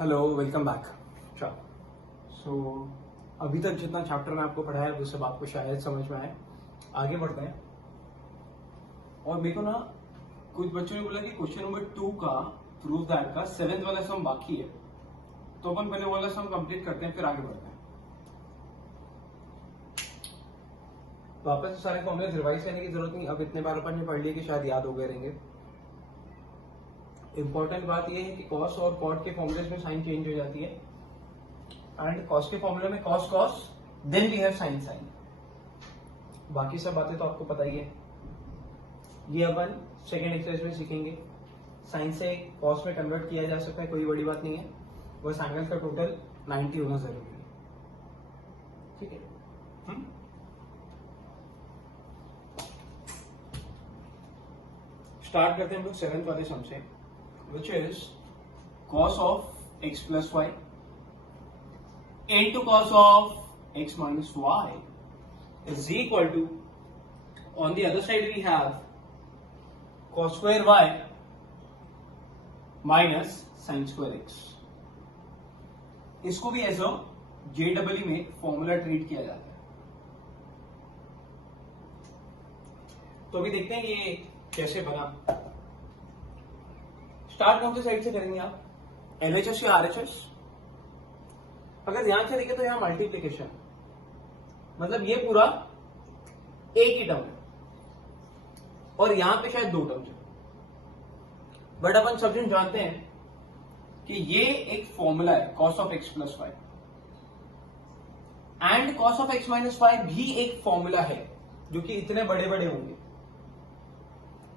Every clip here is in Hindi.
Hello, welcome back. सो अभी तक जितना चैप्टर में आपको पढ़ाया वो सब आपको शायद समझ में आए। आगे बढ़ते हैं। और मेरे को ना कुछ बच्चों ने बोला कि क्वेश्चन नंबर 2 का प्रूफ दैट का 7th वाला सम बाकी है, तो अपन पहले वाला सम कंप्लीट करते हैं, फिर आगे बढ़ते हैं। वापस से सारे फॉर्मूले रिवाइज करने की जरूरत नहीं, अब इतने बार अपन ने पढ़ लिए कि शायद याद हो गए रहेंगे। इंपॉर्टेंट बात यह है कि कॉस और कॉट के फॉर्मूलेज में साइन चेंज हो जाती है, एंड कॉस के फॉर्मूले में cos cos then we have sine sine. बाकी सब बातें तो आपको पता ही है। ये अपन सेकेंड एक्सरसाइज में सीखेंगे। साइन से कॉस में कन्वर्ट किया जा सकता है, कोई बड़ी बात नहीं है, बस एंगल का टोटल 90 होना जरूरी है। ठीक है। स्टार्ट करते हैं हम लोग 7th वाले सम से, which is cos of x plus y into cos of x minus y is equal to, on the other side we have cos square y minus sin square x। इसको भी एज JEE में फॉर्मूला ट्रीट किया जाता है। तो अभी देखते हैं ये कैसे बना। स्टार्ट कौन सी साइड से करेंगे आप, LHS या RHS? अगर ध्यान से देखें तो यहां मल्टीप्लीकेशन, मतलब ये पूरा एक ही टर्म है और यहां पे शायद 2 टर्म है, बट अपन सब जन जानते हैं कि ये एक फॉर्मूला है cos of x plus y, and cos of x minus y भी एक फॉर्मूला है जो कि इतने बड़े बड़े होंगे।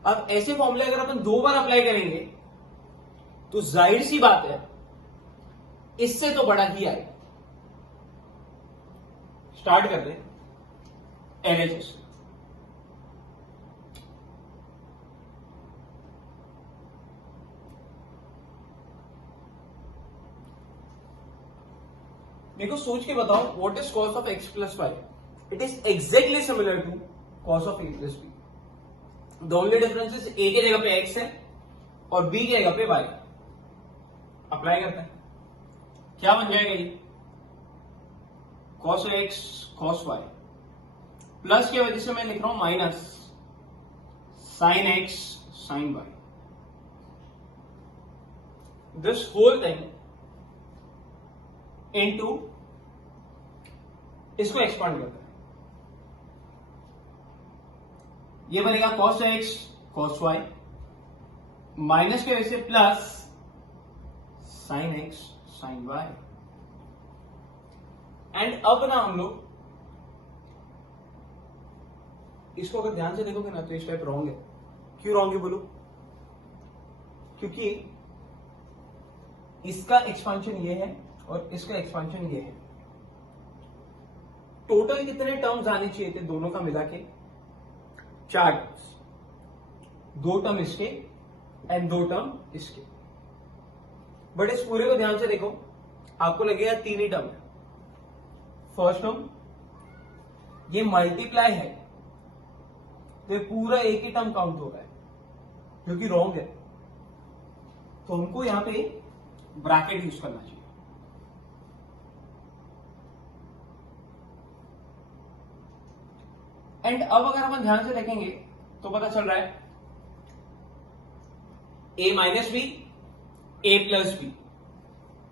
अब ऐसे फॉर्मूले अगर अपन 2 बार अप्लाई करेंगे तो जाहिर सी बात है इससे तो बड़ा ही आएगा। स्टार्ट करते हैं LHS। मेरे को सोच के बताओ, what is cos of x plus y? It is exactly similar to cos of a plus b। The only difference is a के जगह पे x है और b की जगह पे y। अप्लाई करते हैं, क्या बन जाएगा ये? cos x cos y plus की वजह से मैं लिख रहा हूं minus sin x sin y। This whole thing into, इसको एक्सपांड करते हैं, ये बनेगा cos x cos y minus की वजह से plus sin x sin y। And अब ना हम लोग इसको अगर ध्यान से देखोगे ना तो इस टाइप रॉन्ग है। क्यों रॉन्ग है बोलो? क्योंकि इसका एक्सपांशन ये है और इसका एक्सपांशन ये है। टोटल कितने टर्म्स आने चाहिए थे दोनों का मिला के? 4 टर्म्स, 2 टर्म इसके एंड 2 टर्म इसके। बट इस पूरे को ध्यान से देखो, आपको लगेगा 3 ही टर्म है। फर्स्ट टर्म ये मल्टीप्लाई है तो ये पूरा एक ही टर्म काउंट हो रहा है, जो कि रॉन्ग है। तो हमको यहां पे ब्रैकेट यूज करना चाहिए। एंड अब अगर अपन ध्यान से देखेंगे तो पता चल रहा है a minus b a plus b,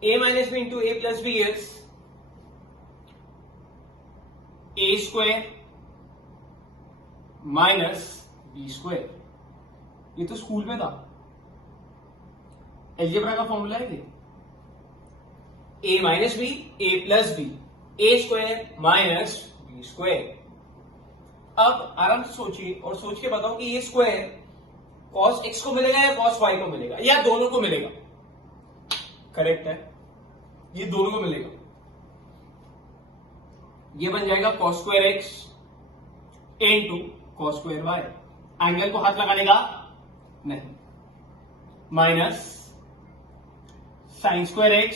a minus b into a plus b is a square minus b square। ये तो स्कूल में था, एल्जेब्रा का फॉर्मूला है कि a minus b a plus b a square minus b square. अब आराम से सोचिए और सोच के बताओ कि ये स्क्वायर cos x को मिलेगा या cos y को मिलेगा या दोनों को मिलेगा? करेक्ट है, ये दोनों को मिलेगा। ये बन जाएगा cos square x into cos square y। Angle को हाथ लगाने का नहीं, minus sin square x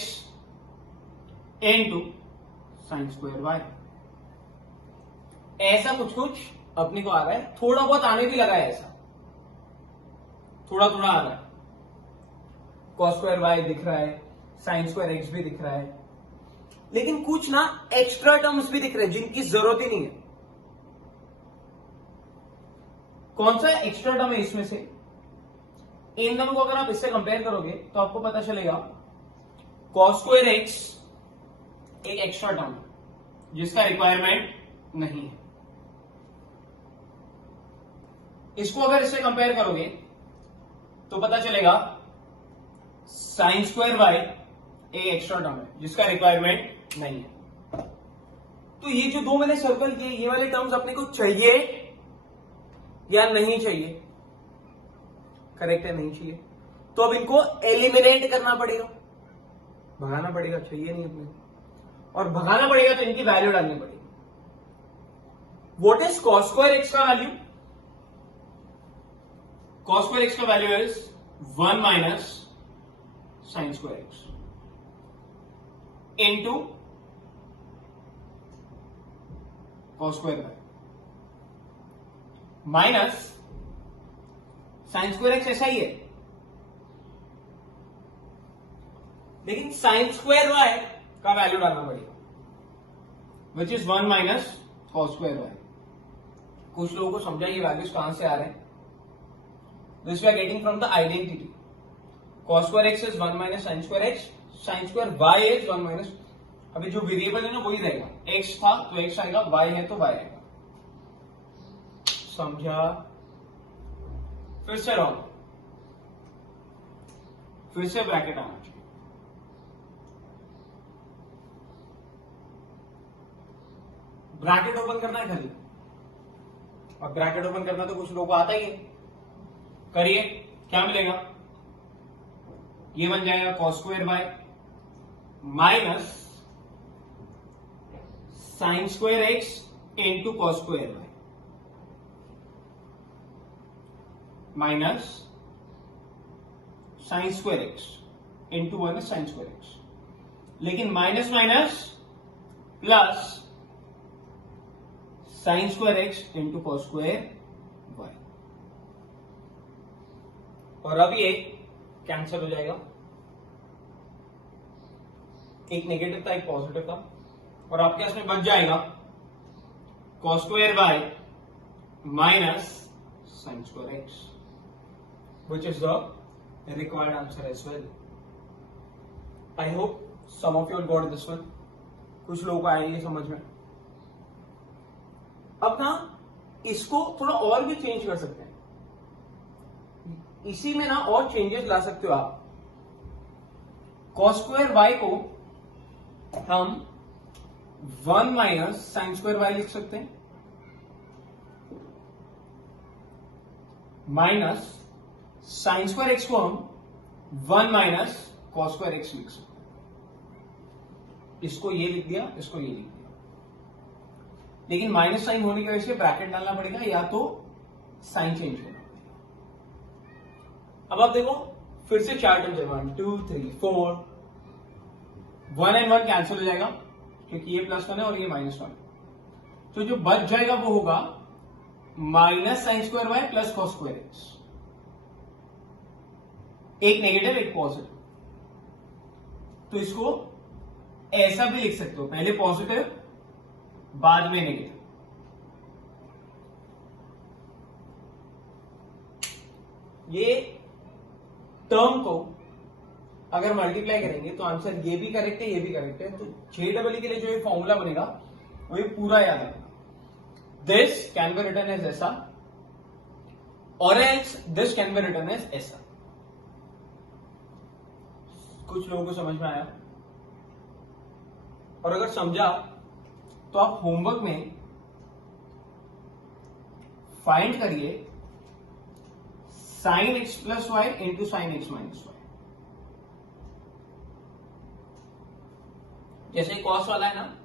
into sin square y। ऐसा कुछ कुछ अपने को आ रहा है, थोड़ा बहुत आने भी लगा है, ऐसा थोड़ा थोड़ा आ रहा है। cos स्क्वायर y दिख रहा है, साइन स्क्वायर एक्स भी दिख रहा है, लेकिन कुछ ना एक्स्ट्रा टर्म्स भी दिख रहे हैं जिनकी जरूरत ही नहीं है। कौन सा एक्स्ट्रा टर्म है इसमें से? इन दोनों को अगर आप इससे कंपेयर करोगे तो आपको पता चलेगा कॉस स्क्वायर एक्स एक एक्स्ट्रा टर्म है जिसका रिक्वायरमेंट नहीं है। इसको अगर इससे कंपेयर करोगे तो पता चलेगा साइन स्क्वायर वाई एक एक्स्ट्रा टर्म है जिसका रिक्वायरमेंट नहीं है। तो ये जो दो मैंने सर्कल किए, ये वाले टर्म्स अपने को चाहिए या नहीं चाहिए? करेक्ट है, नहीं चाहिए। तो अब इनको एलिमिनेट करना पड़ेगा, भगाना पड़ेगा, चाहिए नहीं अपने, और भगाना पड़ेगा तो इनकी वैल्यू डालनी पड़ेगी। What is cos square x का वैल्यू? कॉस स्क्वायर एक्स का value is 1 minus sine square x into cos square y minus sine square x ऐसा ही है, लेकिन साइन स्क्वायर वाई का वैल्यू डालना पड़ेगा which is 1 minus cos square y. कुछ लोगों को समझा ये वैल्यूज कहां से आ रहे हैं? This we are getting from the identity. Cos square x is 1 minus sine square x, sine square y is 1 minus, अभी जो वेरिएबल है ना वही रहेगा, एक्स था तो एक्स आएगा, वाई है तो वाई आएगा। समझा? फिर से रॉन्ग, फिर से ब्रैकेट आना चाहिए। ब्रैकेट ओपन करना है खाली, और ब्रैकेट ओपन करना तो कुछ लोगों को आता ही है। करिए, क्या मिलेगा? ये बन जाएगा cos square y minus sine square x into cos square y minus sine square x into 1 sine square x, लेकिन minus minus plus sine square x into cos square y, और अब ये कैंसिल हो जाएगा। एक नेगेटिव था, एक पॉजिटिव था, और आपके पास में बच जाएगा cos square y minus sine square x, which is the required answer as well. I hope some of you all got this one. कुछ लोगों को आएंगे समझ में। अब ना इसको थोड़ा और भी चेंज कर सकते हैं, इसी में ना और चेंजेस ला सकते हो आप। कॉस स्क्वायर वाई को हम 1 माइनस साइन स्क्वायर वाई लिख सकते हैं, माइनस साइन स्क्वायर एक्स को हम 1 माइनस कॉस स्क्वायर एक्स लिख सकते हैं। इसको ये लिख दिया, इसको ये लिख दिया, लेकिन माइनस साइन होने की वजह से ब्रैकेट डालना पड़ेगा या तो साइन चेंज करना पड़ेगा। अब आप देखो फिर से 4 टर्म्स है, 1 2 3 4, 1 एंड 1 कैंसिल हो जाएगा क्योंकि ये +1 है और ये -1, तो जो बच जाएगा वो होगा minus sine square y plus cos square x, एक नेगेटिव एक पॉजिटिव। तो इसको ऐसा भी लिख सकते हो, पहले पॉजिटिव बाद में नेगेटिव। ये टर्म को अगर मल्टीप्लाई करेंगे तो आंसर ये भी करेक्ट है, ये भी करेक्ट है। तो JEE के लिए जो ये फॉर्मूला बनेगा वो ये पूरा याद रखना। This can be written as ऐसा और else this can be written as ऐसा। कुछ लोगों को समझ में आया? और अगर समझा तो आप होमवर्क में फाइंड करिए sine x plus y into sine x minus y. जैसे कॉस वाला है ना,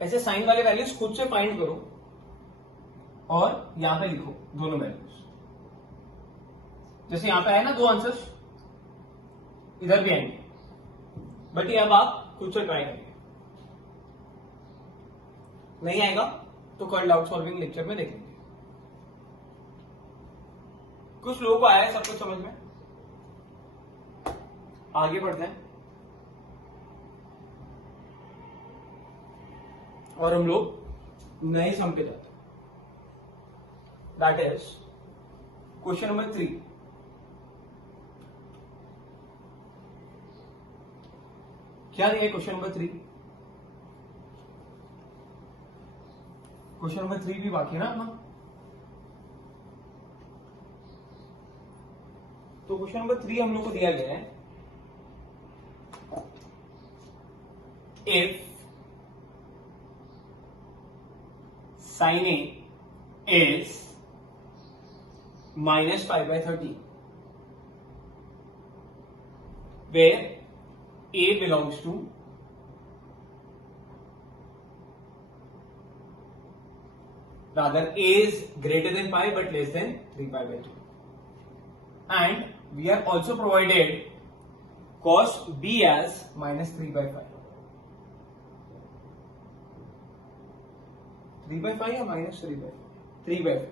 ऐसे साइन वाले वैल्यूज खुद से फाइंड करो और यहां पे लिखो दोनों वैल्यूज। जैसे यहां पे आए ना 2 आंसर्स, इधर भी आएंगे, बट ये अब आप खुद से ट्राई करिए। नहीं आएगा तो कल डाउट सॉल्विंग लेक्चर में देखेंगे। कुछ लोगों को आया है, सब कुछ समझ में? आगे बढ़ते हैं। और हम लोग नए सम पे जाते हैं, दैट इज क्वेश्चन नंबर 3। क्या दिया क्वेश्चन नंबर 3? क्वेश्चन नंबर 3 भी बाकी है ना अपना। तो क्वेश्चन नंबर 3 हम लोग को दिया गया है, if sin A is -5/30 where A belongs to rather A is greater than pi but less than 3/2, and we are also provided cos B as -3/5. 3/5 या -3/5? 3/5.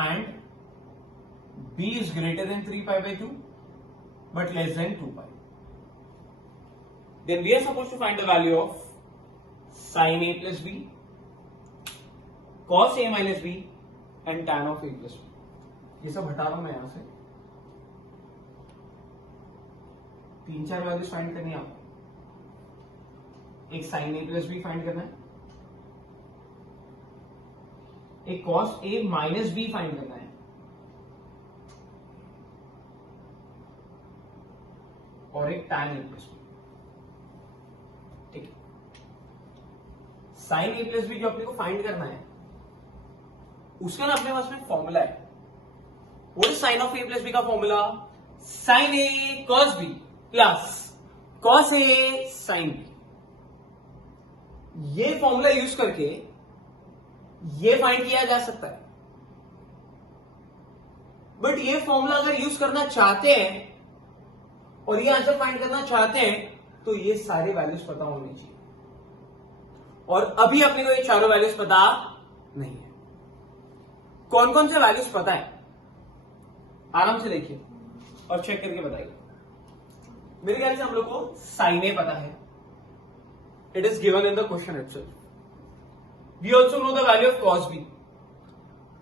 And B is greater than 3/2 but less than 2π. Then we are supposed to find the value of sin A plus B, cos A minus B and tan of A plus B. ये सब हटा रहा हूं मैं यहां से। 3-4 वैल्यूज फाइंड करनी है आपको। एक sin A plus B find करना है, एक cos A minus B find करना है, और एक tan A plus B। ठीक है, sin A plus B जो अपने को फाइंड करना है उसका ना अपने पास में फॉर्मूला है। What is sin of A plus B का formula? sin A cos B plus cos A sin B। ये फॉर्मूला यूज करके ये फाइंड किया जा सकता है, बट ये फॉर्मूला अगर यूज करना चाहते हैं और ये आंसर फाइंड करना चाहते हैं तो ये सारे वैल्यूज पता होने चाहिए, और अभी अपने को ये चारों वैल्यूज पता नहीं है। कौन कौन से वैल्यूज पता है आराम से देखिए और चेक करके बताइए। मेरे ख्याल से हम लोग को sin A पता है, it is given in the question itself. We also know the value of cos B.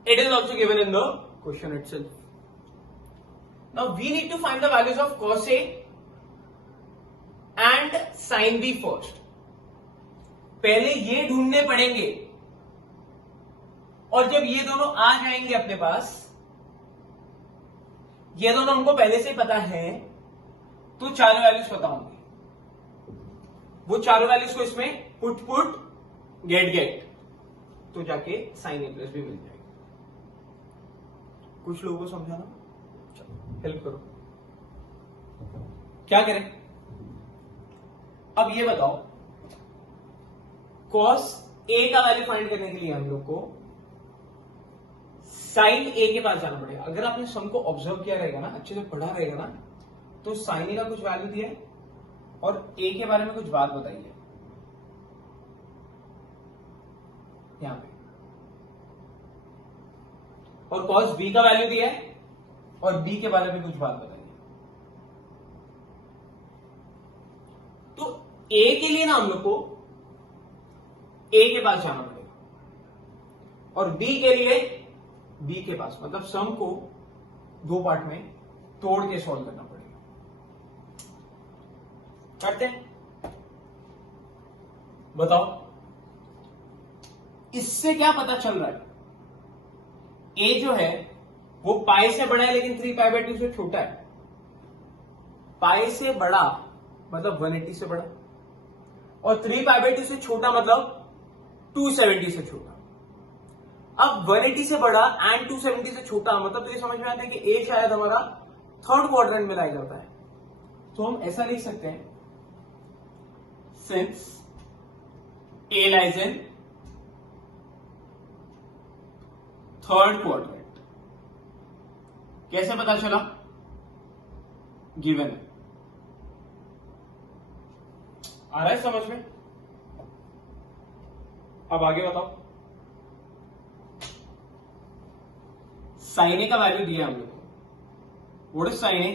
It is also given in the question itself. Now we need to find the values of cos A and sin B first. पहले ये ढूंढने पड़ेंगे, और जब ये दोनों आ जाएंगे अपने पास, ये दोनों हमको पहले से ही पता है, तो चारों वैल्यूज पता होंगे। वो चारों वैल्यूज को इसमें पुट गेट तो जाके sin A plus B मिल जाएगी। कुछ लोगों को समझाना, हेल्प करो, क्या करें? अब ये बताओ, cos A का वैल्यू फाइंड करने के लिए हम लोग को sin A के पास जाना पड़ेगा। अगर आपने सम को ऑब्जर्व किया रहेगा ना, अच्छे से पढ़ा रहेगा ना, तो sin A का कुछ वैल्यू दिया है और A के बारे में कुछ बात बताइए यहां पे, और cos B का वैल्यू दिया है और B के बारे में कुछ बात बताइए। तो A के लिए ना हम लोग को A के पास जाना पड़ेगा, और B के लिए B के पास, मतलब सम को दो पार्ट में तोड़ के सॉल्व करना पड़ेगा। करते हैं, बताओ इससे क्या पता चल रहा है? A जो है वो पाई से बड़ा है लेकिन 3π/2 से छोटा है। पाई से बड़ा मतलब 180 से बड़ा, और 3π/2 से छोटा मतलब 270 से छोटा। अब 180 से बड़ा एंड 270 से छोटा मतलब तो ये समझ में आता है कि A शायद हमारा थर्ड क्वाड्रेंट में लाया जाता है। तो हम ऐसा लिख सकते हैं, since A lies in third quadrant. कैसे पता चला? गिवन है। आ रहा है समझ में? अब आगे बताओ। sin A का वैल्यू दिया हम लोग को। What is sin A?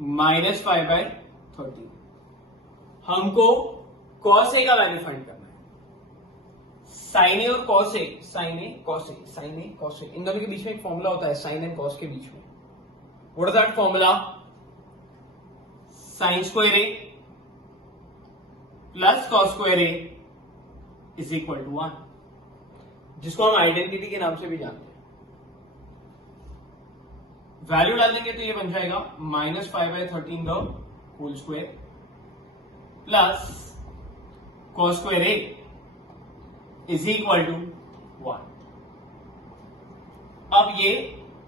-5/30। हमको कॉस ए का वैल्यू फाइंड करना है। साइन ए और cos A, sign A cos A, sign A cos A, इन दोनों के बीच में एक फॉर्मूला होता है साइन एंड कॉस के बीच में। What is that formula? Sine square a plus cos square a is equal to 1, जिसको हम आइडेंटिटी के नाम से भी जानते हैं। वैल्यू डाल देंगे तो ये बन जाएगा -5/13 का whole square plus cos square a is equal to 1। अब ये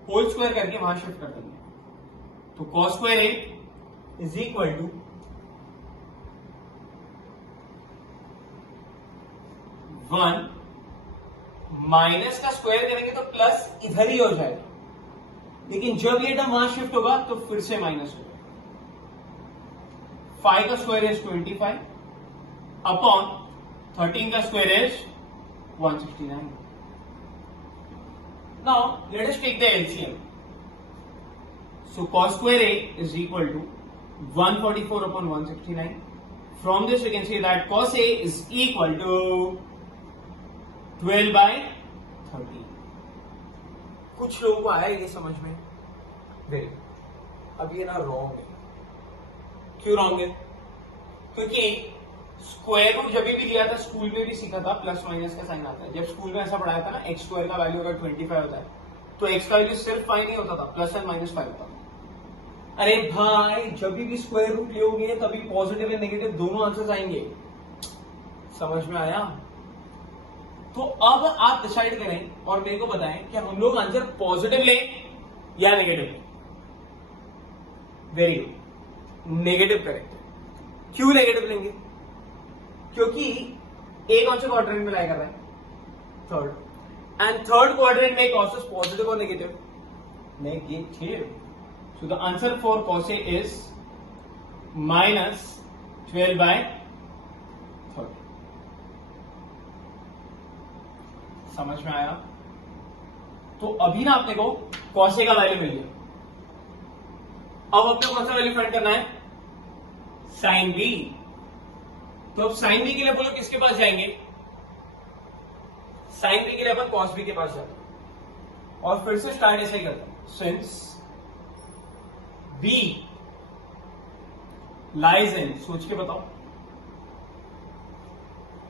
होल स्क्वायर करके वहां शिफ्ट कर देंगे, तो cos square a is equal to 1, minus का स्क्वायर करेंगे तो प्लस इधर ही हो जाएगा, लेकिन जब ये टर्म वहां शिफ्ट होगा तो फिर से माइनस होगा। 5 का स्क्वायर इज 25 अपॉन 13 का square is 169। Now let us take the LCM. So cos square a is equal to 144 upon 169. From this we can say that cos a is equal to 12/13. कुछ लोगों को आया ये समझ में? देख, अब ये ना रॉन्ग है। क्यों रॉन्ग है? क्योंकि स्क्वायर रूट जब भी लिया था स्कूल में भी सीखा था, प्लस माइनस का साइन आता है। जब स्कूल में ऐसा पढ़ाया था ना, एक्स स्क्वायर का वैल्यू अगर 25 होता है तो एक्स का वैल्यू सिर्फ 5 नहीं होता था, प्लस एंड -5 होता था। अरे भाई, जब भी स्क्वायर रूट लोगे तभी पॉजिटिव एंड नेगेटिव दोनों आंसर्स आएंगे। समझ में आया? तो अब आप डिसाइड करें और मेरे को बताएं कि हम लोग आंसर पॉजिटिव लें या नेगेटिव लें। वेरी गुड, नेगेटिव करेक्ट है। क्यों नेगेटिव लेंगे? क्योंकि ए कौन से क्वाड्रेंट में लाई कर रहा है? थर्ड, एंड थर्ड क्वाड्रेंट में कॉस इज पॉजिटिव और negative? Negative. So the answer for cos A is -12/30। समझ में आया? तो अभी ना अपने को कॉस ए का वैल्यू मिल गया। अब अपने कौन सा वैल्यू फाइंड करना है? Sine b. तो अब साइन बी के लिए बोलो किसके पास जाएंगे? साइन बी के लिए अपन कॉस बी के पास जाते हैं और फिर से स्टार्ट ऐसे ही करते हैं। सिंस बी लाइज इन, सोच के बताओ,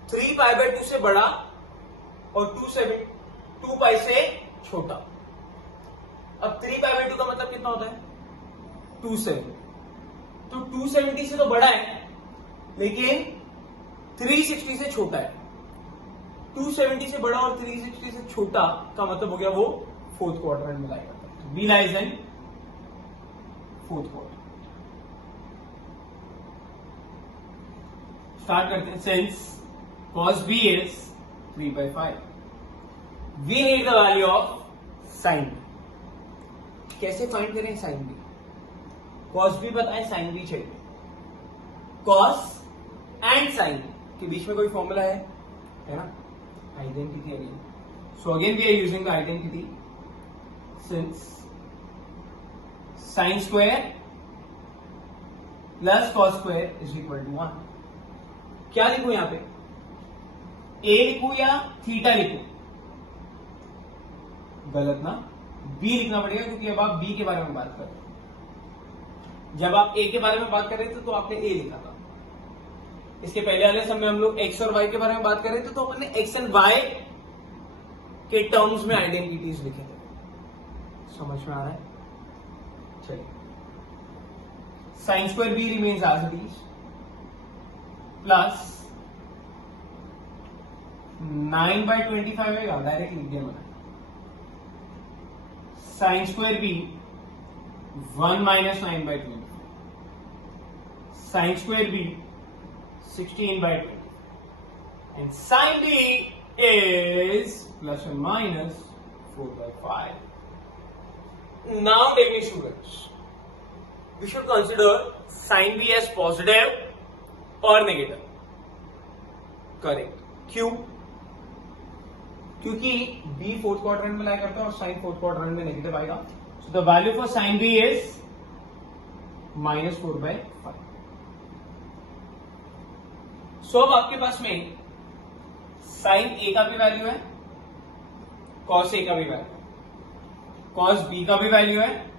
3π/2 से बड़ा और 2π से छोटा। अब 3π/2 का मतलब कितना होता है? 270। तो 270 से तो बड़ा है, लेकिन 360 से छोटा है। 270 से बड़ा और 360 से छोटा का मतलब हो गया वो फोर्थ क्वाड्रेंट में लाएगा। तो b lies in fourth quadrant. Start करते हैं। Since cos b is 3/5, we need the value of sin b। कैसे फाइंड करें sin b? cos b बताएं, sin b चाहिए। cos एंड sin के बीच में कोई फॉर्मूला है ना? Identity again. So again we are using the identity. Since sin square plus cos square is equal to 1। क्या लिखूं यहां पे? ए लिखूं या थीटा लिखूं? गलत ना, बी लिखना पड़ेगा, क्योंकि अब आप बी के बारे में बात कर रहे हैं। जब आप ए के बारे में बात कर रहे थे तो आपने ए लिखा था। इसके पहले वाले समय हम लोग एक्स और वाई के बारे में बात कर रहे थे तो हमने एक्स एंड वाई के टर्म्स में आइडेंटिटीज लिखे थे। समझ में आ रहा है? चलिए, sine square b remains as it is plus 9/25 आएगा, डायरेक्ट लिख दिया मैंने। Sine square b 1 - 9/25, sine square b 16/20, and sine b is ±4/5. Now, dear students, we should consider sin b as positive or negative. Correct. क्यों? क्योंकि b फोर्थ क्वाड्रेंट में लाई करता है और sin फोर्थ क्वाड्रेंट में नेगेटिव आएगा। So the value for sin b is -4/5. सो अब आपके पास में साइन ए का भी वैल्यू है, कॉस ए का भी वैल्यू है, कॉस बी का भी वैल्यू है,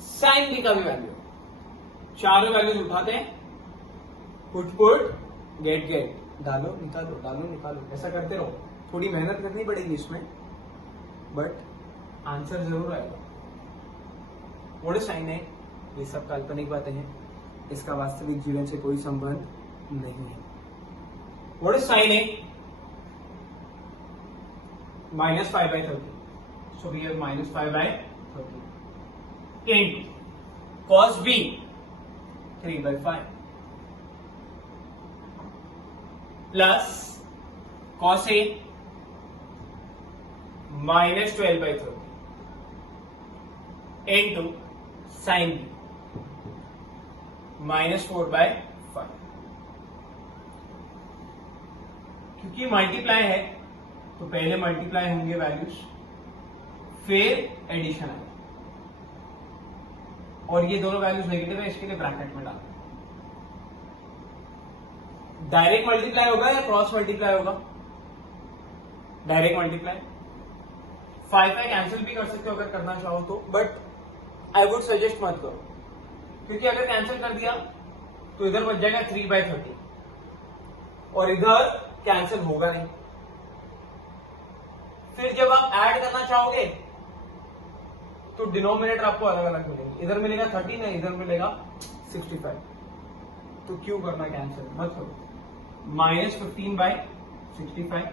साइन बी का भी वैल्यू है। चारों वैल्यूज उठाते हैं, पुट गेट गेट, डालो निकालो डालो निकालो, ऐसा करते रहो। थोड़ी मेहनत करनी पड़ेगी इसमें, बट आंसर जरूर आएगा। व्हाट इज साइन ए? ये सब काल्पनिक बातें हैं, इसका वास्तविक जीवन से कोई संबंध नहीं है। What is sine A? -5/30. So we have -5/30 into cos B 3/5 plus cos A -12/30 into sin B -4/5. क्योंकि मल्टीप्लाई है तो पहले मल्टीप्लाई होंगे वैल्यूज, फिर एडिशन है, और ये दोनों वैल्यूज नेगेटिव है, इसके लिए ब्रैकेट में डालते हैं। डायरेक्ट मल्टीप्लाई होगा या क्रॉस मल्टीप्लाई होगा? Direct multiply. 5 कैंसिल भी कर सकते हो अगर करना चाहो तो, बट आई वुड सजेस्ट मत करो, क्योंकि अगर कैंसिल कर दिया तो इधर बच जाएगा 3/30 और इधर कैंसिल होगा नहीं। फिर जब आप ऐड करना चाहोगे तो डिनोमिनेटर आपको अलग अलग मिलेंगे, इधर मिलेगा 13 है, इधर मिलेगा 65। तो क्यों करना कैंसिल, मत करो। -15/65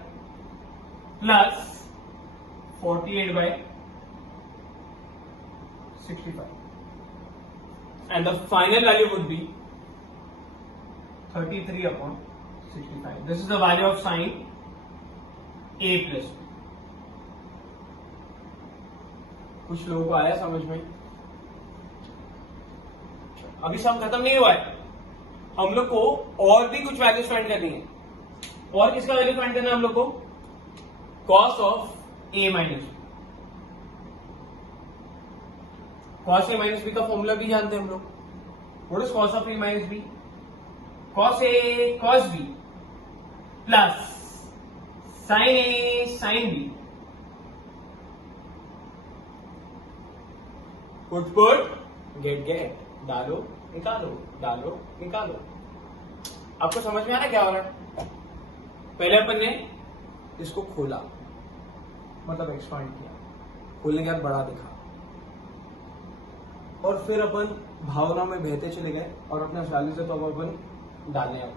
plus 48/65 and the final value would be 33/65. This is the value of sin A plus B. कुछ लोगों को आया समझ में? अभी सम खत्म नहीं हुआ है, हम लोग को और भी कुछ वैल्यूज फाइंड करनी है। और किसका वैल्यू फाइंड करना है हम लोग को? Cos of a minus b. Cos a minus b का फॉर्मूला भी जानते हैं हम लोग। What is cos of a minus b? Cos a cos b plus sine a sine b. Put get get, डालो निकालो डालो निकालो। आपको समझ में आ रहा है क्या हो रहा है? पहले अपन ने इसको खोला, मतलब एक्सपांड किया, खोलने के बाद बड़ा दिखा, और फिर अपन भावना में बहते चले गए और अपने वैल्यू से तो अब अपन डालने आए।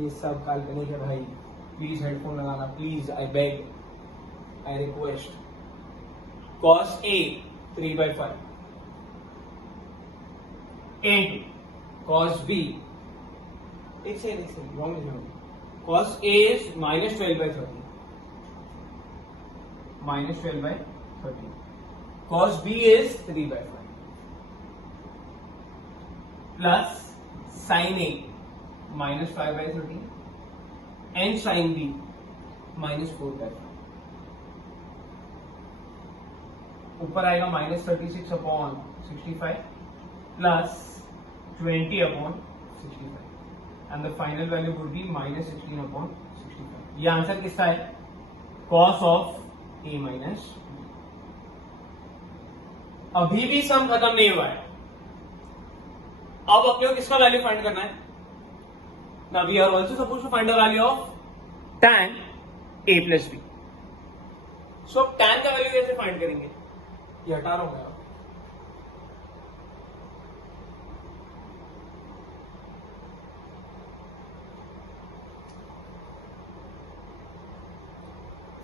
ये सब काल्पनिक है भाई, प्लीज हेडफोन लगाना, please, I beg, I request. Cos A 3/5 into cos B, एक से wrong is wrong. Cos A is -12/30 -12/30. Cos B is 3/5 plus sin A -5/30 and sin B -4/5. ऊपर आएगा -36/65 plus 20/65 and the final value would be -16/65. ये आंसर किसका है? cos of A minus B. अभी भी सम खत्म नहीं हुआ है। अब अपने को किसका वैल्यू फाइंड करना है? Now we are also supposed to find the value of tan A plus B. So tan का वैल्यू कैसे फाइंड करेंगे? ये हटा रहा हूं मैं।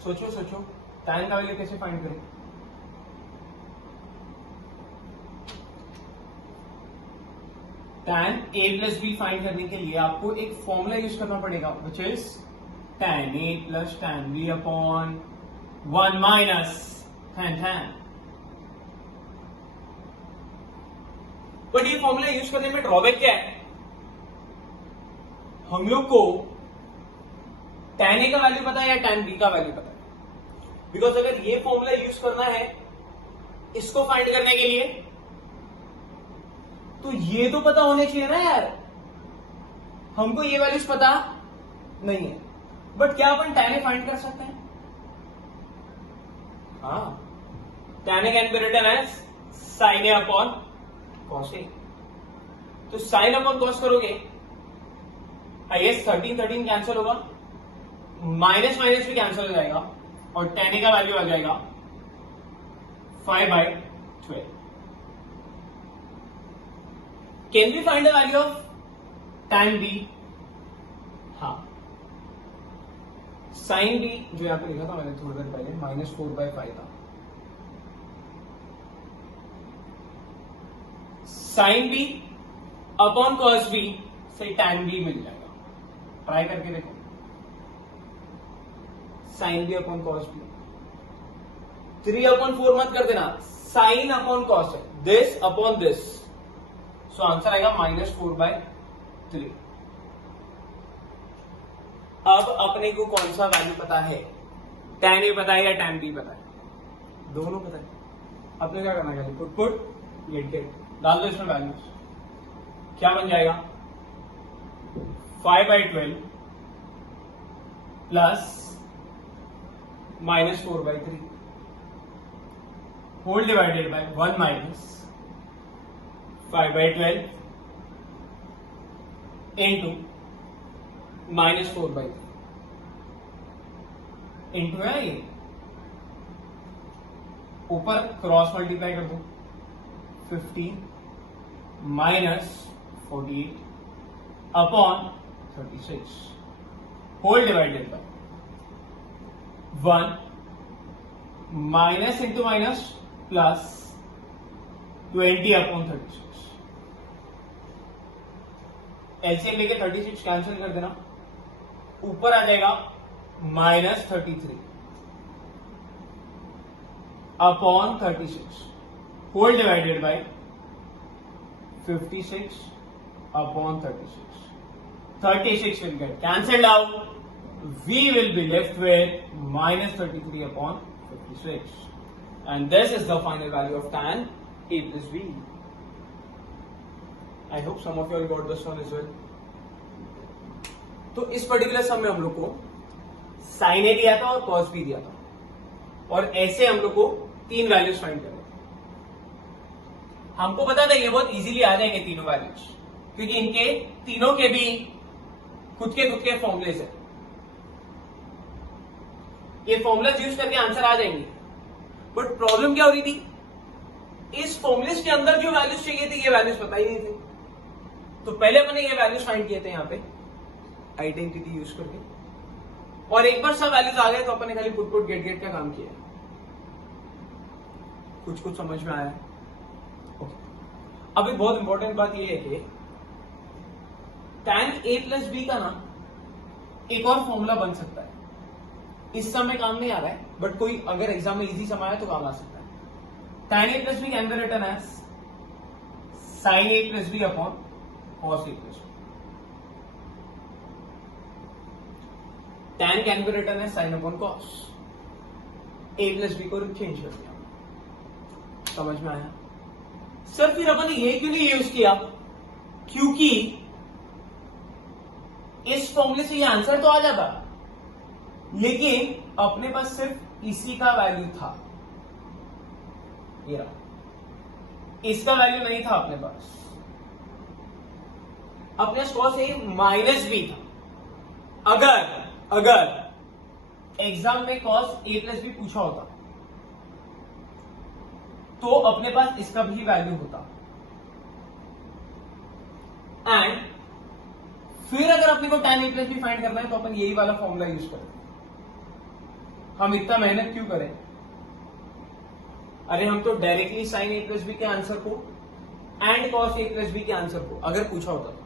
सोचो tan का वैल्यू कैसे फाइंड करें? tan A plus B find करने के लिए आपको एक फॉर्मूला यूज करना पड़ेगा, which is tan A plus tan B upon 1 minus tan. But ये फॉर्मूला यूज करने में ड्रॉबैक क्या है? हम लोग को tan A का वैल्यू पता है या tan B का वैल्यू पता है? बिकॉज अगर ये फॉर्मूला यूज करना है इसको फाइंड करने के लिए, तो ये तो पता होने चाहिए ना यार। हमको ये वैल्यूज पता नहीं है, बट क्या अपन tan A फाइंड कर सकते हैं? हाँ, tan A can be written as sin A upon cos A। तो sin अपॉन cos करोगे, आई गेस 13 कैंसिल होगा, माइनस माइनस भी कैंसिल हो जाएगा और tan A का वैल्यू आ जाएगा 5/12। Can we find the value of tan B? हाँ, sin B जो यहां पे लिखा था मैंने थोड़ी देर पहले -4/5 था, sin B upon cos B से tan B मिल जाएगा। ट्राई करके देखो, sin B upon cos B, 3/4 मत कर देना, sin अपॉन cos है, this upon this, so answer आएगा -4/3। अब अपने को कौन सा वैल्यू पता है, tan A पता है या tan B पता है? दोनों पता है। अपने क्या करना है, पुट गेट डाल दो इसमें वैल्यूज, क्या बन जाएगा 5/12 plus -4/3 whole divided by 1 minus 5/12 into -4/3 into है ये, ऊपर क्रॉस मल्टीप्लाई कर दो, 15 minus 48 upon 36 whole divided by 1 minus into minus plus 20 upon 36। LCM लेके 36 कैंसिल कर देना, ऊपर आ जाएगा -33 upon 36 whole divided by 56 upon 36. 36 will get cancelled out. We will be left with -33 upon 56. And this is the final value of tan A plus B. I hope some of you all got this one as well. तो इस पर्टिकुलर सम में हम लोग को sin A दिया था और cos B दिया था, और ऐसे हम लोग को 3 वैल्यूज फाइंड करने थे। हमको पता था ये बहुत इजीली आ जाएंगे तीनों वैल्यूज, क्योंकि इनके तीनों के भी खुद के फॉर्मूलेस है, ये फॉर्मूलाज यूज करके आंसर आ जाएंगे। बट प्रॉब्लम क्या हो रही थी, इस फॉर्मूलेस के अंदर जो वैल्यूज चाहिए थे ये वैल्यूज पता ही नहीं थे। तो पहले अपने ये वैल्यूज फाइंड किए थे यहाँ पे आइडेंटिटी यूज करके, और एक बार सब वैल्यूज आ गए तो अपने खाली पुट गेट का काम किया। कुछ समझ में आया? अब एक बहुत इंपॉर्टेंट बात यह है कि tan A प्लस बी का ना एक और फॉर्मूला बन सकता है, इस समय काम नहीं आ रहा है, बट कोई अगर एग्जाम में इजी समय आए तो काम आ सकता है। tan A plus B can be written as sin A plus B upon cos A plus B. tan can be written as sin upon cos, A plus B को चेंज कर दिया। समझ में आया? सर फिर अपन ने ये क्यों नहीं यूज किया? क्योंकि इस फॉर्मूले से ये आंसर तो आ जाता, लेकिन अपने पास सिर्फ इसी का वैल्यू था, ये रहा, इसका वैल्यू नहीं था अपने पास। अपने cos A माइनस बी था। अगर एग्जाम में cos A प्लस बी पूछा होता तो अपने पास इसका भी वैल्यू होता, एंड फिर अगर अपने को tan A plus B find करना है तो अपन यही वाला फॉर्मूला यूज करें। हम इतना मेहनत क्यों करें? अरे हम तो directly sin A plus B के आंसर को and cos A plus B के आंसर को, अगर पूछा होता तो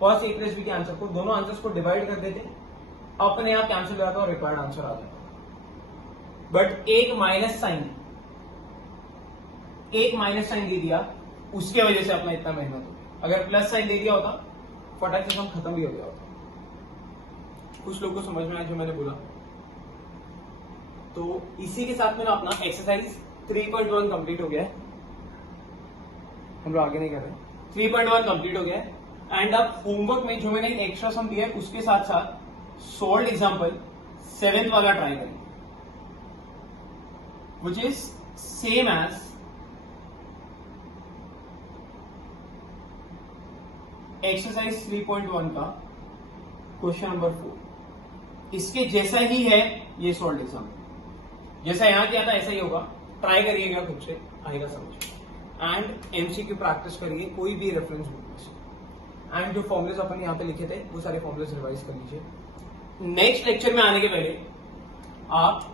cos A प्लस बी के आंसर को, दोनों आंसर्स को डिवाइड कर देते, अपने आप कैंसिल हो जाता और रिक्वायर्ड आंसर आ जाता। बट एक माइनस साइन दे दिया, उसके वजह से अपना इतना मेहनत हो। अगर प्लस साइन दे दिया होता फटाक से हम खत्म भी हो गया होता। कुछ लोगों को समझ में आया जो मैंने बोला? तो इसी के साथ में ना अपना एक्सरसाइज 3.1 कंप्लीट हो गया है। हम लोग आगे नहीं कर रहे, 3.1 कंप्लीट हो गया है। एंड अब होमवर्क में जो मैंने एक्स्ट्रा सम दिया है उसके साथ साथ सॉल्व एग्जाम्पल 7th वाला ट्राई करेंगे, which is same as exercise 3.1 का क्वेश्चन नंबर 4। इसके जैसा ही है ये सॉल्व एग्जाम्पल, जैसा यहां किया था ऐसा ही होगा। ट्राई करिएगा, खुद से आएगा समझ। एंड एमसीक्यू प्रैक्टिस करिए कोई भी रेफरेंस बुक में से। एंड जो फॉर्मुलेस अपन यहाँ पे लिखे थे वो सारे फॉर्मुलेस रिवाइज कर लीजिए। नेक्स्ट लेक्चर में आने के पहले आप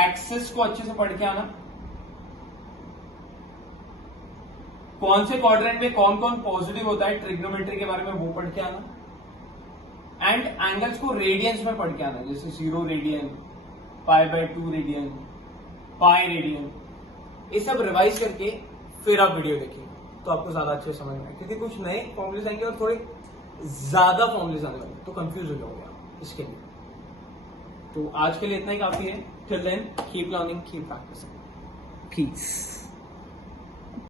एक्सेस को अच्छे से पढ़ के आना, कौन से क्वाड्रेंट में कौन कौन पॉजिटिव होता है ट्रिग्नोमेट्री के बारे में वो पढ़ के आना, एंड एंगल्स को रेडियंस में पढ़ के आना, जैसे 0 रेडियन, π/2 रेडियन, पाई रेडियन। ये सब रिवाइज करके फिर आप वीडियो देखिए तो आपको ज्यादा अच्छे समझ में आए, क्योंकि कुछ नए फॉर्मुलेस आएंगे और थोड़े ज्यादा फॉर्मुलेस आने वाले, तो कंफ्यूज हो जाओगे आप इसके लिए। तो आज के लिए इतना ही काफी है। Till then keep learning, keep practising, piece.